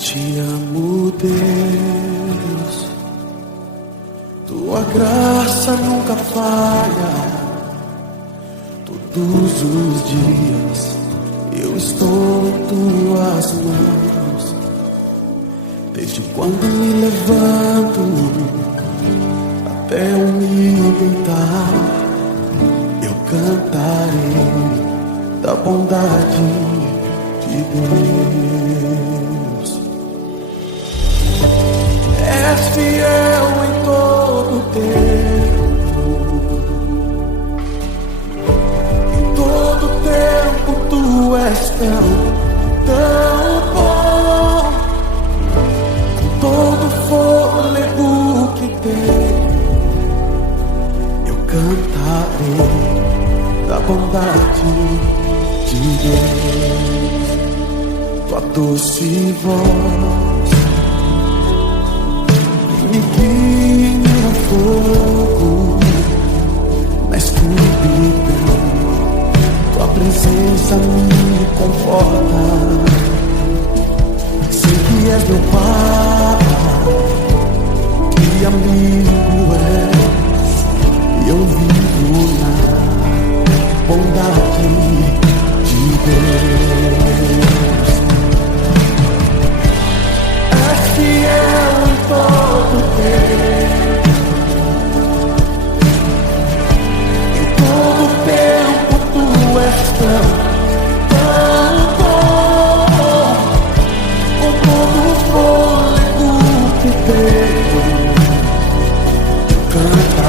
Te amo, Deus, tua graça nunca falha. Todos os dias eu estou em tuas mãos. Desde quando me levanto até eu me deitar, eu cantarei da bondade de Deus. És fiel em todo tempo, em todo tempo tu és tão bom. Com todo fôlego que tenho, eu cantarei da bondade de Deus. Tua doce voz me guia no fogo, na escuridão. Tua presença me conforta. Sei que és meu Pai, que amigo és, e eu vivo na bondade de Deus. És fiel em todo tempo, em todo tempo tu és tão bom. Com todo o fôlego que tenho, eu canto